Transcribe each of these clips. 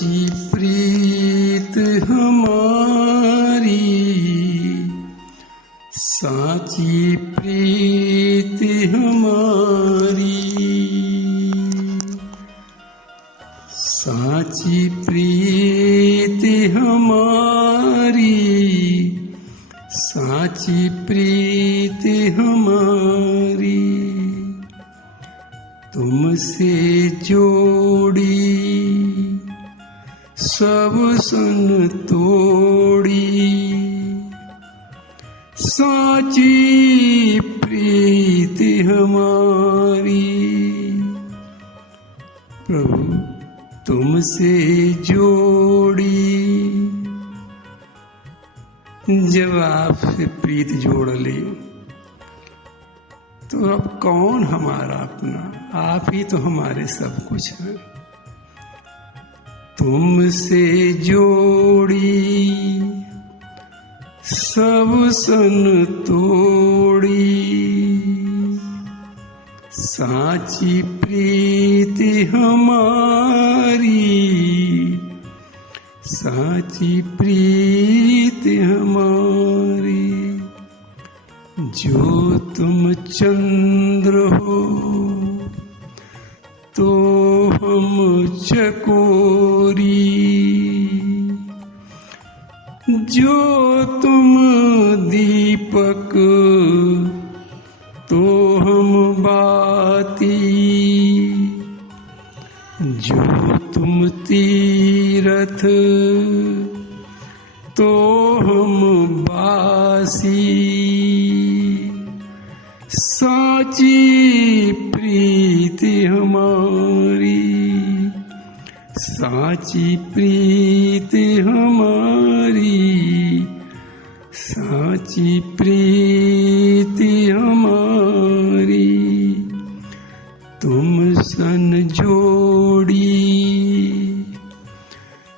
साची प्रीत हमारी, साची प्रीत हमारी, साची प्रीत हमारी, साची प्रीत हमारी, तुमसे जोड़ी सब सन तोड़ी, साची प्रीत हमारी। प्रभु तुमसे जोड़ी, जब आपसे प्रीत जोड़ ली तो अब कौन हमारा अपना, आप ही तो हमारे सब कुछ हैं। तुमसे जोड़ी सब सन तोड़ी, साची प्रीत हमारी, साची प्रीत हमारी। जो तुम चंद्र हो तो हम चकोरी, जो तुम दीपक तो हम बाती, जो तुम तीरथ तो हम बासी, साची प्रीत हमारी, साची प्रीत हमारी, साची प्रीत हमारी। तुम सन जोड़ी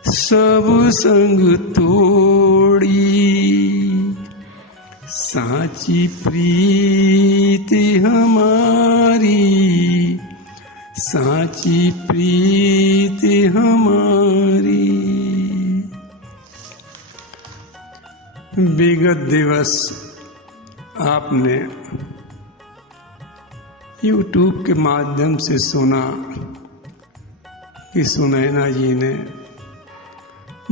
सब संग तोड़ी, साची प्रीत हमारी, साची प्रीत हमारी। विगत दिवस आपने YouTube के माध्यम से सुना कि सुनैना जी ने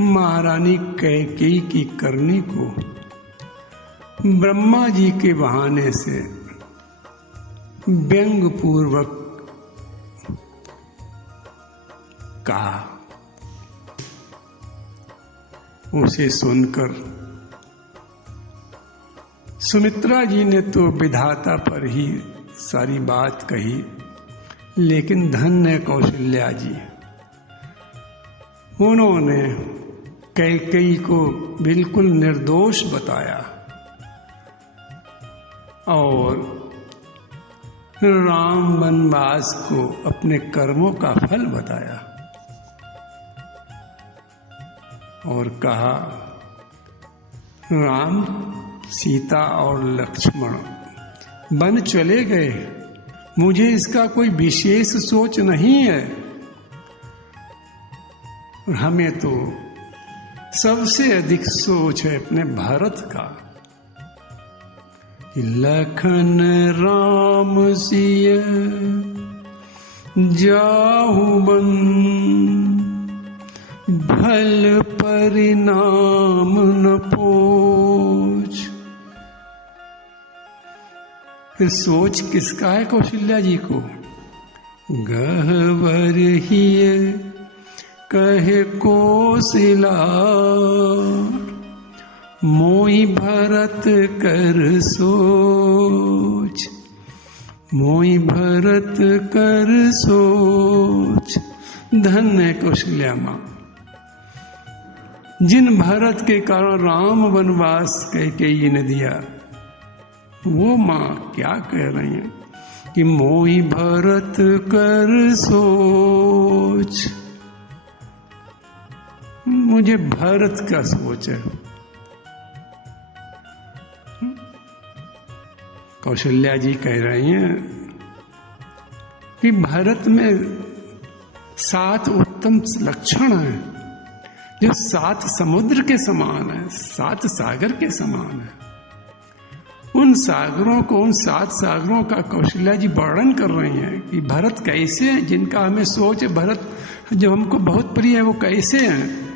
महारानी कैकेयी की करनी को ब्रह्मा जी के बहाने से व्यंग पूर्वक कहा। उसे सुनकर सुमित्रा जी ने तो विधाता पर ही सारी बात कही, लेकिन धन्य कौशल्या जी, उन्होंने कैकेयी को बिल्कुल निर्दोष बताया और राम वनवास को अपने कर्मों का फल बताया और कहा, राम सीता और लक्ष्मण वन चले गए, मुझे इसका कोई विशेष सोच नहीं है। हमें तो सबसे अधिक सोच है अपने भारत का। लखन राम सिय जाहु वन, भल परिणाम न पोच। फिर सोच किसका है कौशल्या जी को? गहवर हिय कहे कौशला, मोहि भरत कर सोच, मोहि भरत कर सोच। धन्य कौशल्या माँ, जिन भरत के कारण राम वनवास कैकेयी ने दिया, वो माँ क्या कह रही है कि मोहि भरत कर सोच। मुझे भरत का सोच है। कौशल्या जी कह रही हैं कि भारत में 7 उत्तम लक्षण हैं जो 7 समुद्र के समान है, 7 सागर के समान है। उन सागरों को, उन 7 सागरों का कौशल्या जी वर्णन कर रही हैं कि भरत कैसे हैं, जिनका हमें सोच है, भरत जो हमको बहुत प्रिय है, वो कैसे हैं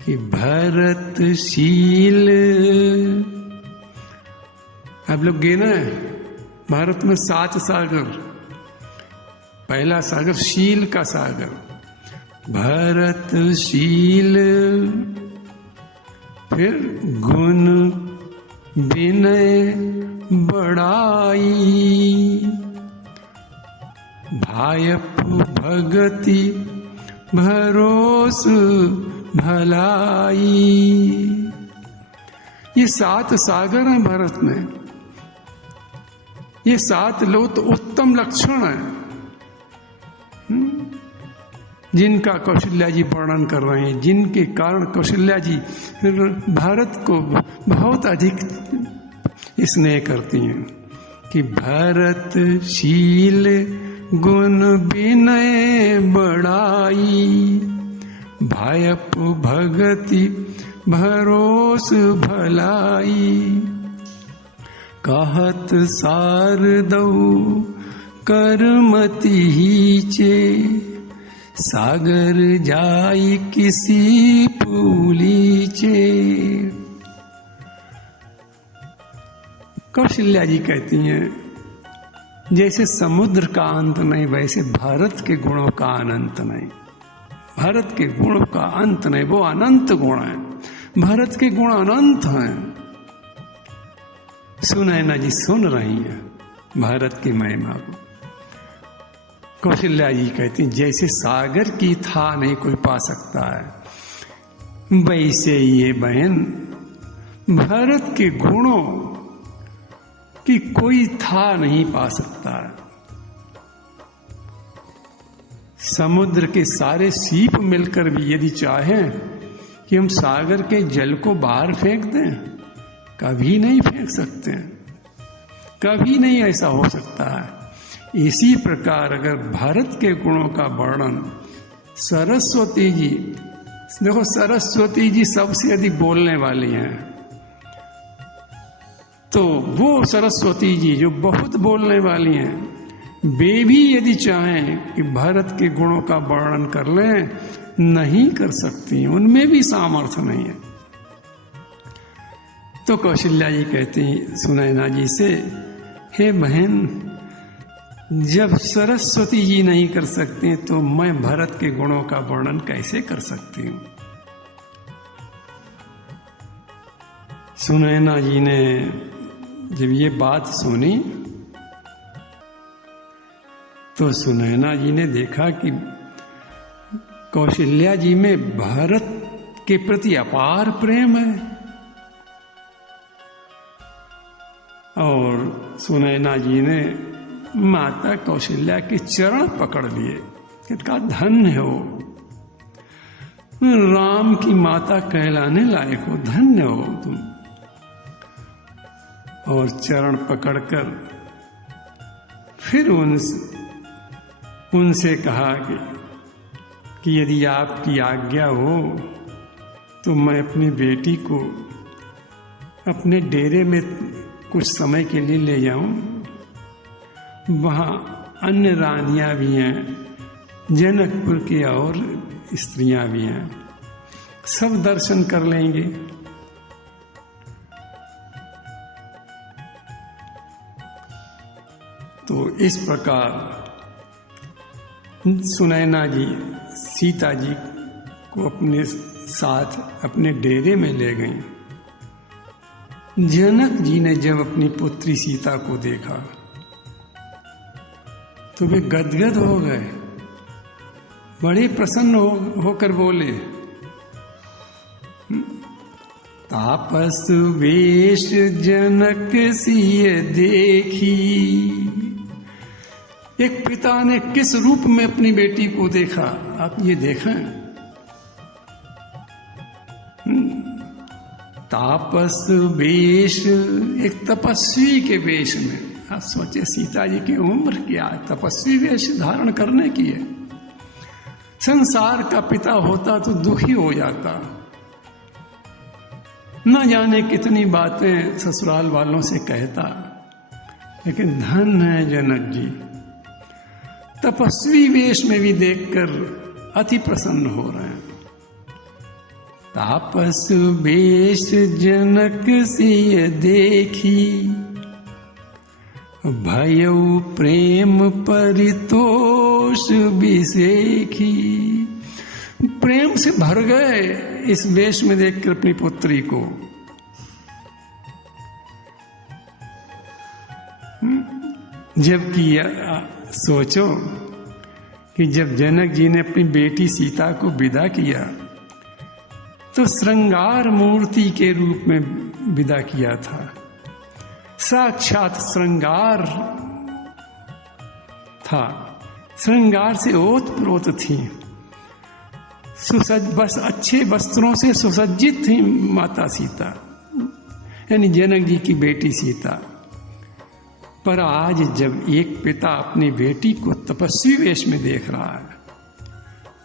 कि भरतशील। आप लोग गिना है भारत में 7 सागर। पहला सागर शील का सागर, भरतशील। फिर गुण विनय बड़ाई, भायप भगति भरोस भलाई। ये 7 सागर हैं भारत में। ये 7 लोग तो उत्तम लक्षण है जिनका कौशल्या जी वर्णन कर रहे हैं, जिनके कारण कौशल्या जी भारत को बहुत अधिक स्नेह करती हैं कि भरतशील गुण विनय बड़ाई, भायप भगति भरोस भलाई। कहत सारदऊ करमति हीचे, सागर जाई किसी पूलीचे। कौशल्या जी कहती हैं जैसे समुद्र का अंत नहीं, वैसे भारत के गुणों का अनंत नहीं। भारत के गुणों का अंत नहीं, वो अनंत गुण है। भारत के गुण अनंत हैं। सुनैना जी सुन रही हैं भारत की महिमा को। कौशल्या जी कहती हैं जैसे सागर की था नहीं कोई पा सकता है, वैसे ये बहन भारत के गुणों की कोई था नहीं पा सकता है। समुद्र के सारे सीप मिलकर भी यदि चाहें कि हम सागर के जल को बाहर फेंक दें, कभी नहीं फेंक सकते, कभी नहीं ऐसा हो सकता है। इसी प्रकार अगर भारत के गुणों का वर्णन सरस्वती जी, देखो सरस्वती जी सबसे अधिक बोलने वाली हैं, तो वो सरस्वती जी जो बहुत बोलने वाली हैं, वे भी यदि चाहें कि भारत के गुणों का वर्णन कर लें, नहीं कर सकती, उनमें भी सामर्थ्य नहीं है। तो कौशल्या जी कहती सुनैना जी से, हे बहन, जब सरस्वती जी नहीं कर सकती तो मैं भारत के गुणों का वर्णन कैसे कर सकती हूं। सुनैना जी ने जब ये बात सुनी तो सुनैना जी ने देखा कि कौशल्या जी में भारत के प्रति अपार प्रेम है, और सुनैना जी ने माता कौशल्या के चरण पकड़ लिए, कहा धन्य हो, राम की माता कहलाने लायक हो, धन्य हो तुम। और चरण पकड़कर फिर उनसे कहा कि यदि आपकी आज्ञा हो तो मैं अपनी बेटी को अपने डेरे में कुछ समय के लिए ले जाऊं। वहाँ अन्य रानियां भी हैं, जनकपुर की और स्त्रियां भी हैं, सब दर्शन कर लेंगे। तो इस प्रकार सुनैना जी सीता जी को अपने साथ अपने डेरे में ले गईं। जनक जी ने जब अपनी पुत्री सीता को देखा तो वे गदगद हो गए, बड़े प्रसन्न होकर बोले, तापस वेश जनक सिय देखी। एक पिता ने किस रूप में अपनी बेटी को देखा, आप ये देखें। तापस वेश, एक तपस्वी के वेश में। आप सोचे सीता जी की उम्र क्या है, तपस्वी वेश धारण करने की है। संसार का पिता होता तो दुखी हो जाता। न जाने कितनी बातें ससुराल वालों से कहता, लेकिन धन है जनक जी, तपस्वी वेश में भी देखकर अति प्रसन्न हो रहे हैं। तापस वेश जनक सिय देखी, भयउ प्रेम परितोष विसेखी। प्रेम से भर गए इस वेश में देखकर अपनी पुत्री को। जबकि सोचो कि जब जनक जी ने अपनी बेटी सीता को विदा किया तो श्रृंगार मूर्ति के रूप में विदा किया था। साक्षात श्रृंगार था, श्रृंगार से ओतप्रोत थी, बस अच्छे वस्त्रों से सुसज्जित थी माता सीता, यानी जनक जी की बेटी सीता। पर आज जब एक पिता अपनी बेटी को तपस्वी वेश में देख रहा है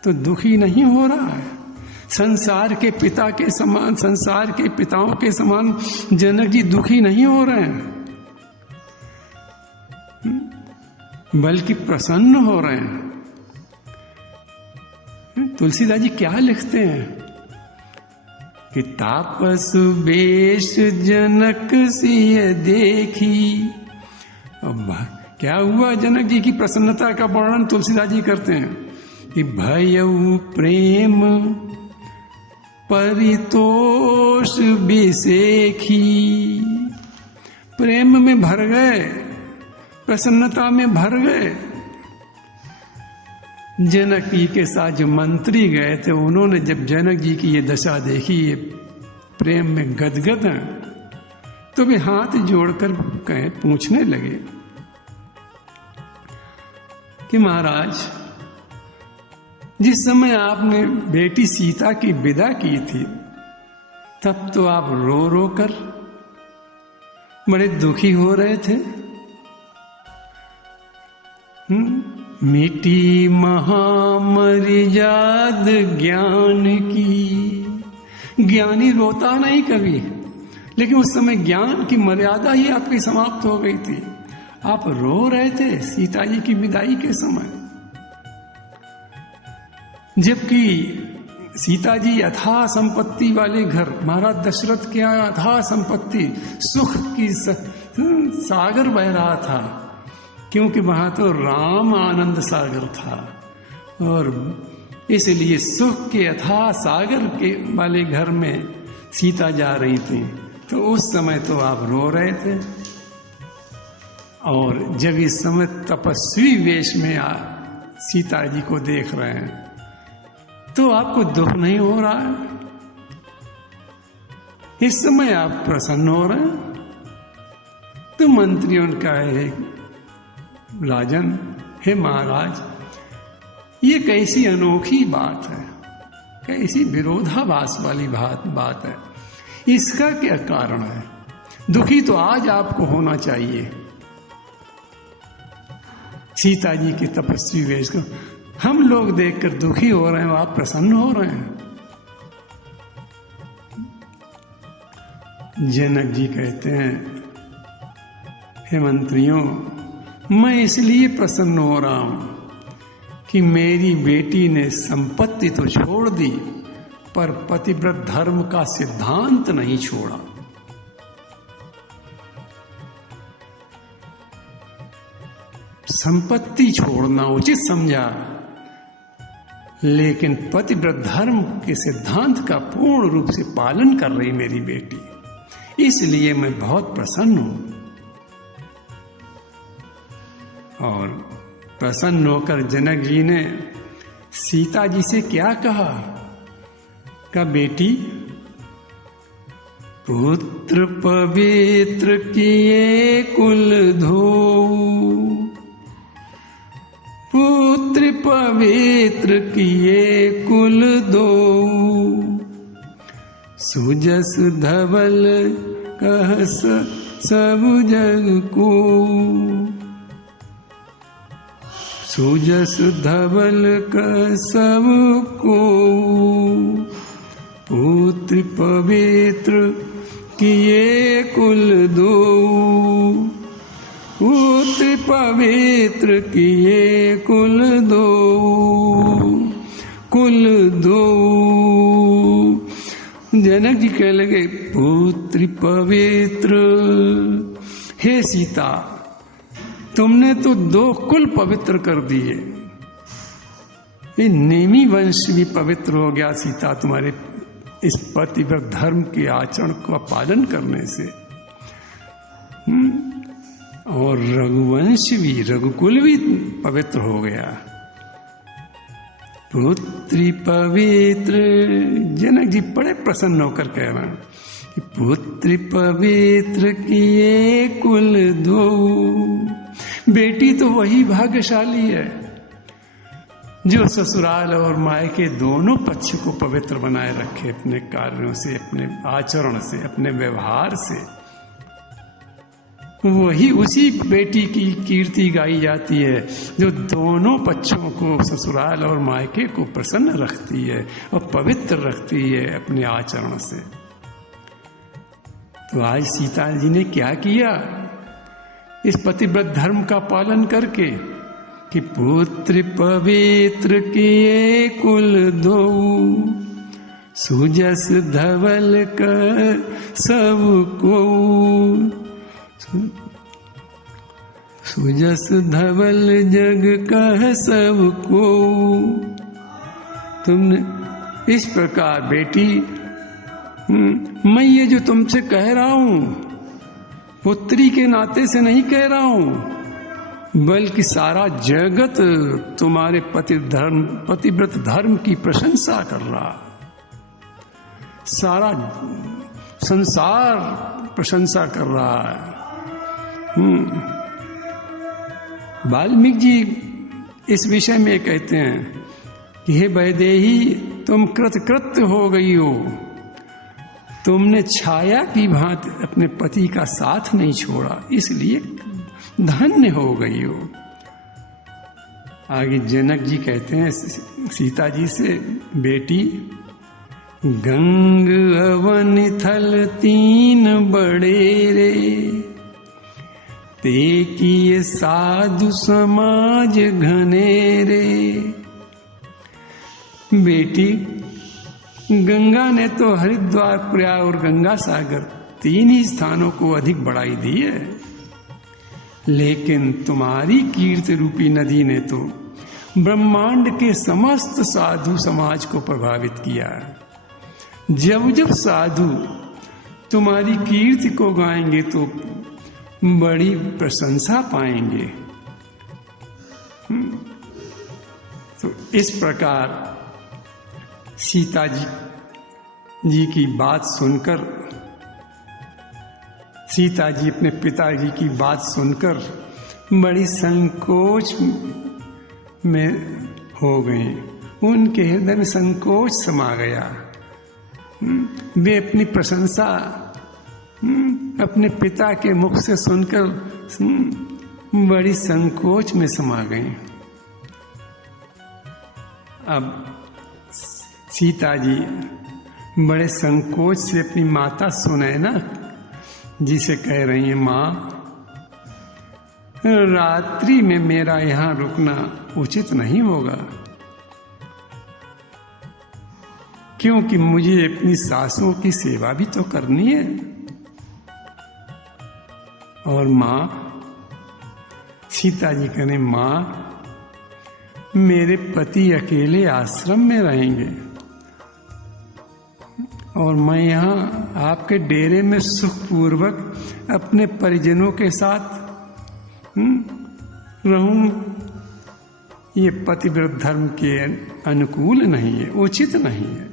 तो दुखी नहीं हो रहा है। संसार के पिता के समान, संसार के पिताओं के समान जनक जी दुखी नहीं हो रहे हैं, बल्कि प्रसन्न हो रहे हैं। तुलसीदास जी क्या लिखते हैं कि तापस वेश जनक सिय देखी। अब क्या हुआ, जनक जी की प्रसन्नता का वर्णन तुलसीदास जी करते हैं कि भयउ प्रेम परितोष विसेखी। प्रेम में भर गए, प्रसन्नता में भर गए। जनक जी के साथ जो मंत्री गए थे, उन्होंने जब जनक जी की ये दशा देखी, ये प्रेम में गदगद हैं, तो वे हाथ जोड़कर कहे, पूछने लगे कि महाराज, जिस समय आपने बेटी सीता की विदा की थी, तब तो आप रो रो कर बड़े दुखी हो रहे थे। मिटी महामर्याद ज्ञान की। ज्ञानी रोता नहीं कभी, लेकिन उस समय ज्ञान की मर्यादा ही आपकी समाप्त हो गई थी। आप रो रहे थे सीता जी की विदाई के समय, जबकि सीता जी अथाह संपत्ति वाले घर, महाराज दशरथ के यहाँ अथाह संपत्ति, सुख की सागर बह रहा था, क्योंकि वहां तो राम आनंद सागर था, और इसलिए सुख के अथाह सागर के वाले घर में सीता जा रही थी। तो उस समय तो आप रो रहे थे, और जब इस समय तपस्वी वेश में सीता जी को देख रहे हैं तो आपको दुख नहीं हो रहा है। इस समय आप प्रसन्न हो रहे हैं। तो मंत्रियों ने कहा, है राजन, हे महाराज, ये कैसी अनोखी बात है, कैसी विरोधाभास वाली बात है। इसका क्या कारण है? दुखी तो आज आपको होना चाहिए सीता जी के तपस्वी वेश को। हम लोग देखकर दुखी हो रहे हैं, आप प्रसन्न हो रहे हैं। जनक जी कहते हैं, हे मंत्रियों, मैं इसलिए प्रसन्न हो रहा हूं कि मेरी बेटी ने संपत्ति तो छोड़ दी, पर पतिव्रत धर्म का सिद्धांत नहीं छोड़ा। संपत्ति छोड़ना उचित समझा, लेकिन पतिव्रत धर्म के सिद्धांत का पूर्ण रूप से पालन कर रही मेरी बेटी, इसलिए मैं बहुत प्रसन्न हूं। और प्रसन्न होकर जनक जी ने सीता जी से क्या कहा? का बेटी, पुत्र पवित्र किए कुल धोऊ, पुत्र पवित्र किए कुल धोऊ, सुजस धवल कहस सब जग को, सुजस धवल कसब को, पुत्र पवित्र किए कुल दो, पुत्र पवित्र किए कुल दो, कुल दो। जनक जी कहने लगे पुत्र पवित्र, हे सीता तुमने तो 2 कुल पवित्र कर दिए, ये नेमी वंश भी पवित्र हो गया सीता तुम्हारे इस पतिव्रत धर्म के आचरण का पालन करने से। और रघुवंश भी, रघुकुल भी पवित्र हो गया। पुत्री पवित्र, जनक जी बड़े प्रसन्न होकर कह रहे हैं कि पुत्री पवित्र किए कुल दो। बेटी तो वही भाग्यशाली है जो ससुराल और मायके दोनों पक्ष को पवित्र बनाए रखे, अपने कार्यों से, अपने आचरण से, अपने व्यवहार से। वही उसी बेटी की कीर्ति गाई जाती है जो दोनों पक्षों को, ससुराल और मायके को प्रसन्न रखती है और पवित्र रखती है अपने आचरण से। तो आज सीता जी ने क्या किया इस पतिव्रत धर्म का पालन करके कि पुत्र पवित्र किए कुल दो, सुजस धवल कर सबको, सुजस धवल जग कह सबको। तुमने इस प्रकार बेटी, मैं ये जो तुमसे कह रहा हूं पुत्री के नाते से नहीं कह रहा हूं, बल्कि सारा जगत तुम्हारे पतिव्रत धर्म की प्रशंसा कर रहा, सारा संसार प्रशंसा कर रहा है। वाल्मीकि जी इस विषय में कहते हैं कि हे वैदेही, तुम कृतकृत्य हो गई हो, तुमने छाया की भांति अपने पति का साथ नहीं छोड़ा, इसलिए धन्य हो गई हो। आगे जनक जी कहते हैं सीता जी से, बेटी गंग अवन थल तीन बड़ेरे, ते किए साधु समाज घनेरे। बेटी गंगा ने तो हरिद्वार, प्रयाग और गंगा सागर 3 ही स्थानों को अधिक बढ़ाई दी है, लेकिन तुम्हारी कीर्ति रूपी नदी ने तो ब्रह्मांड के समस्त साधु समाज को प्रभावित किया है। जब जब साधु तुम्हारी कीर्ति को गाएंगे तो बड़ी प्रशंसा पाएंगे। तो इस प्रकार सीता जी की बात सुनकर, सीता जी अपने पिताजी की बात सुनकर बड़ी संकोच में हो गई, उनके हृदय में संकोच समा गया। वे अपनी प्रशंसा अपने पिता के मुख से सुनकर बड़ी संकोच में समा गई। अब सीता जी बड़े संकोच से अपनी माता सुनैना जी से कह रही हैं, माँ रात्रि में मेरा यहाँ रुकना उचित नहीं होगा, क्योंकि मुझे अपनी सासों की सेवा भी तो करनी है। और माँ, सीता जी कहने, माँ मेरे पति अकेले आश्रम में रहेंगे और मैं यहाँ आपके डेरे में सुखपूर्वक अपने परिजनों के साथ रहूं। ये पतिव्रत धर्म के अनुकूल नहीं है, उचित नहीं है।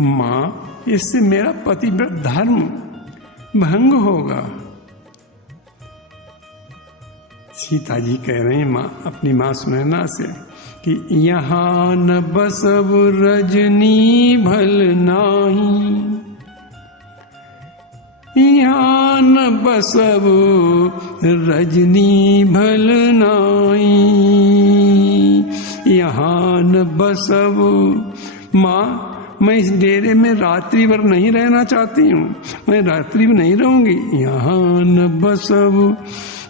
माँ, इससे मेरा पतिव्रत धर्म भंग होगा। सीता जी कह रही हैं माँ, अपनी माँ सुनैना से कि यहाँ न बसब रजनी भल नाही, यहाँ न बसव रजनी भल नाई, यहाँ न बसव। माँ, मैं इस डेरे में रात्रि भर नहीं रहना चाहती हूँ, मैं रात्रि में नहीं रहूंगी। यहाँ न बसव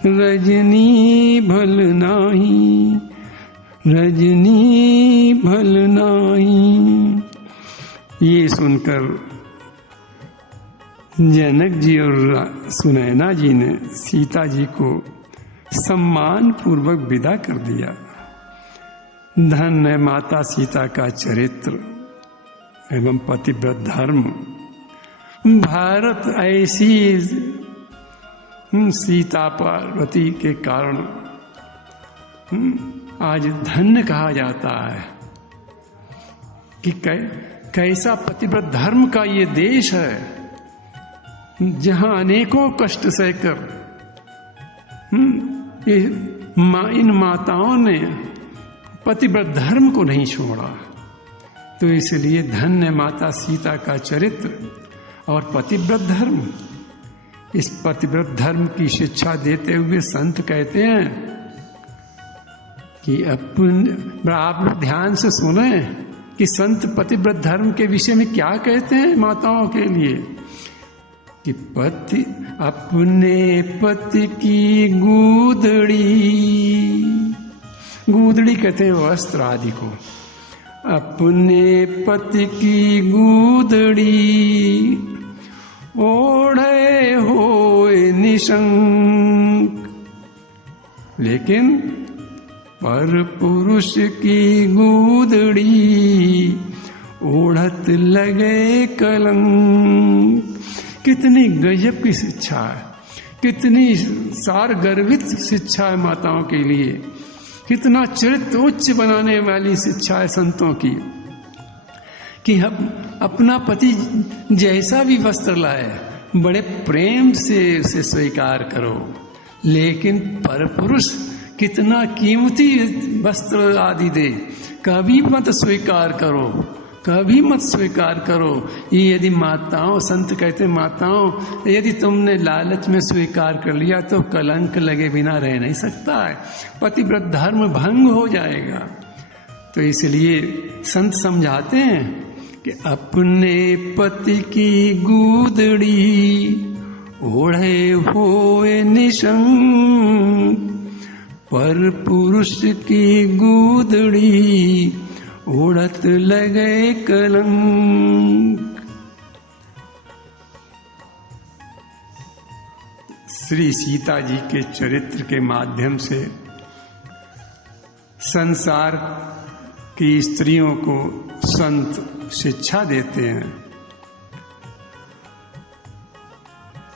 रजनी भल नाही, रजनी भल नाही। ये सुनकर जनक जी और सुनैना जी ने सीता जी को सम्मान पूर्वक विदा कर दिया। धन्य है माता सीता का चरित्र एवं पतिव्रत धर्म। भारत ऐसी सीता पार्वती के कारण आज धन्य कहा जाता है कि कैसा पतिव्रत धर्म का ये देश है, जहां अनेकों कष्ट सहकर इन माताओं ने पतिव्रत धर्म को नहीं छोड़ा। तो इसलिए धन्य माता सीता का चरित्र और पतिव्रत धर्म। इस पतिव्रत धर्म की शिक्षा देते हुए संत कहते हैं कि आप लोग ध्यान से सुने कि संत पतिव्रत धर्म के विषय में क्या कहते हैं माताओं के लिए, कि पति अपने पति की गूदड़ी, गूदड़ी कहते हैं वस्त्र आदि को, अपने पति की गूदड़ी ओढ़े होए निशंक, लेकिन पर पुरुष की गूदड़ी ओढ़त लगे कलंक। कितनी गजब की शिक्षा है, कितनी सार गर्वित शिक्षा है माताओं के लिए, कितना चरित्र उच्च बनाने वाली शिक्षा है संतों की, कि हम अपना पति जैसा भी वस्त्र लाए बड़े प्रेम से उसे स्वीकार करो, लेकिन परपुरुष कितना कीमती वस्त्र आदि दे कभी मत स्वीकार करो, कभी मत स्वीकार करो। ये यदि माताओं, संत कहते माताओं, यदि तुमने लालच में स्वीकार कर लिया तो कलंक लगे बिना रह नहीं सकता है, पतिव्रत धर्म भंग हो जाएगा। तो इसलिए संत समझाते हैं कि अपने पति की गूदड़ी ओढ़े होए निशंक, पर पुरुष की गूदड़ी ओढ़त लगे कलंक। श्री सीता जी के चरित्र के माध्यम से संसार की स्त्रियों को संत शिक्षा देते हैं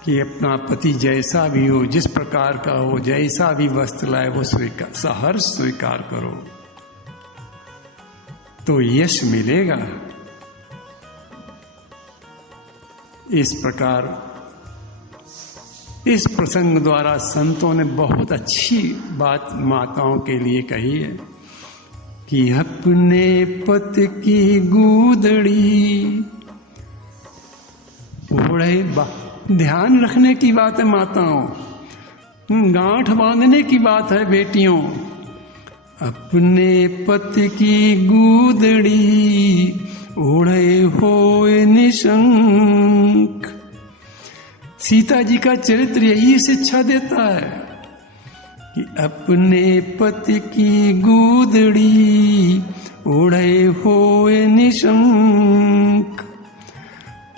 कि अपना पति जैसा भी हो, जिस प्रकार का हो, जैसा भी वस्त्र लाए वो स्वीकार, सहर्ष स्वीकार करो तो यश मिलेगा। इस प्रकार इस प्रसंग द्वारा संतों ने बहुत अच्छी बात माताओं के लिए कही है कि अपने पति की गूदड़ी ओढ़े। ध्यान रखने की बात है माताओं, गांठ बांधने की बात है बेटियों। अपने पति की गूदड़ी ओढ़े होए निशंक। सीता जी का चरित्र यही शिक्षा देता है कि अपने पति की गूदड़ी ओढ़े होए निशंक,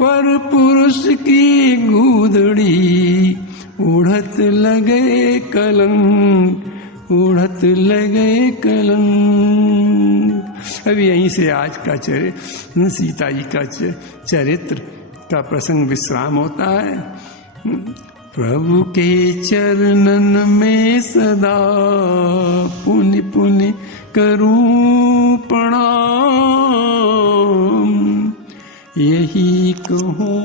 पर पुरुष की गूदड़ी उड़त लगे कलंक, उड़त लगे कलंक। अब यहीं से आज का सीता जी का चरित्र का प्रसंग विश्राम होता है। प्रभु के चरणन में सदा पुनि पुनि करूं प्रणाम, यही कहूं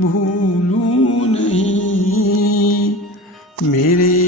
भूलूं नहीं मेरे